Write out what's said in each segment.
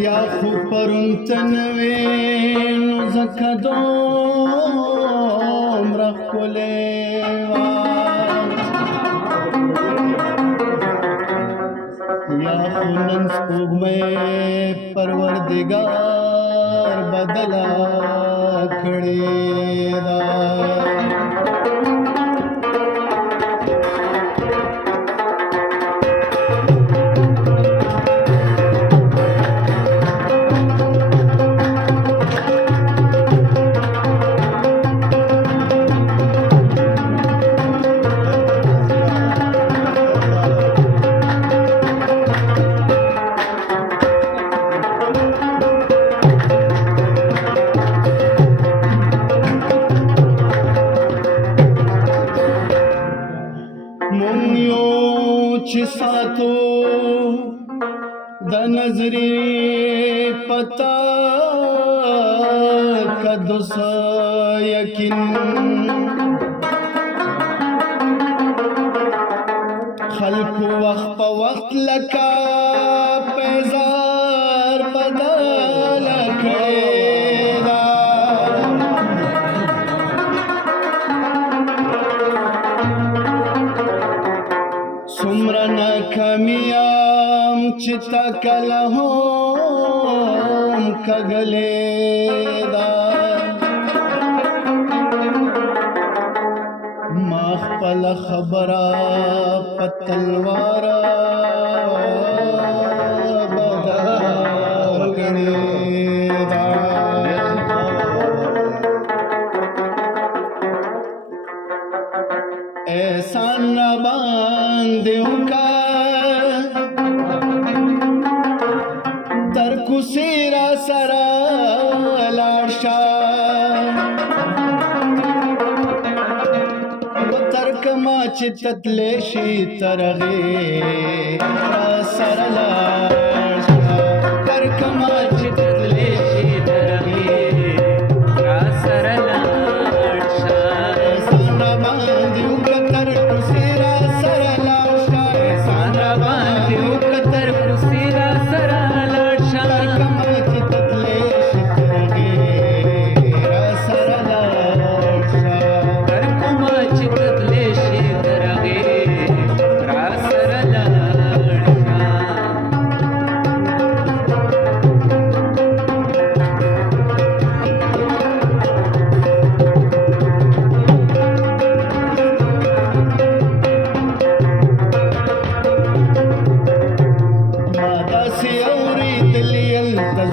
یا خو پرون تنوې نو ځکه دومره ښکلې وه یا خو نن سپوږمۍ پروردګار بدله کړې ده چې ساتو د نظرې پتا کدو سا یقین خلق وخت په وخت لکه پیزار بدل کړی دا څومره ناکامیم چې تا کله هم کږلې ده ما خپله خبره په تلواره بدل کړې ده احسان راباندې وکړه تر کوڅې را سره لاړ شه وترکما چې تتلی شي تر هغې را سره لاړ شه ترکما چې تتلی شي تر هغې را سره لاړ شه احسان راباندې وکړه تر کوڅې را سره لاړ شه احسان راباندې وکړه تر کوڅې را سره لاړ شه ترکما چې تتلی شي تر هغې را سره لاړ شه ترکما چې تتلی شي تر هغې را سره لاړ شه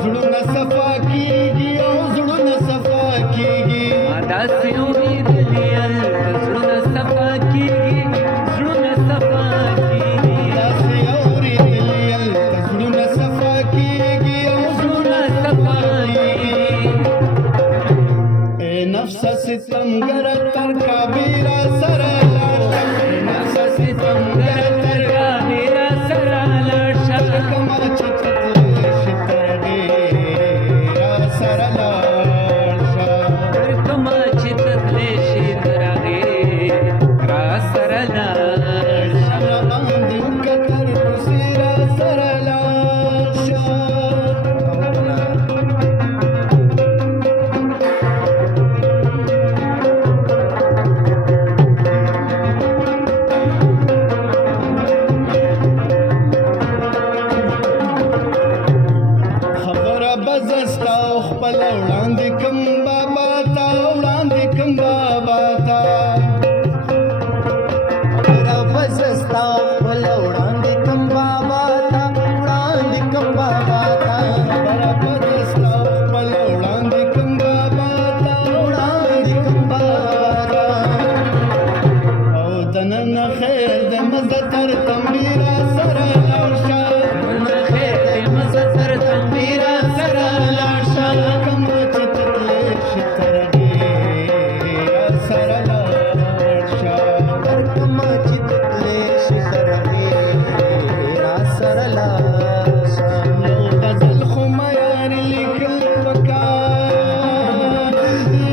زړونه صفا کیږي او زړونه صفا کیږي داسې اورېدلي زړونه صفا کیږي زړونه صفا کیږي داسې اورېدلي زړونه صفا کیږي او زړونه صفا کیږي اے نفس ستمګره تر کعبې را سره لاړ شه نفس ستمګره تر کعبې را سره لاړ شه ترکما چې تتلی شي تر هغې را سره لاړ شه ترکما چې تتلی شي تر هغې را سره لاړ شه راباندې وکړه تر کوڅې را سره لاړ شه خبره بزستا خپل وړاندې کم بابا تا وړاندې کم بابا تا خبره بزستا خپل وړاندې کم بابا تا وړاندې کم بابا تا خبره بزستا خپل وړاندې کم بابا تا وړاندې کم بابا تا او دننه خیر د مزه تر تنبیه را سره لاړ شه دننه خیر د مزه تر تنبیه را سره لاړ شه ترکما چې تتلی شي تر هغې را سره لاړ شه ترکما چې تتلی شي تر هغې را سره لاړ شه یو غزل خو معیار لیکل پکار دي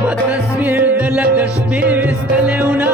په تصویر د لږ شپې ویستلیونه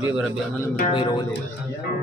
دې ور بیا منم په ورولې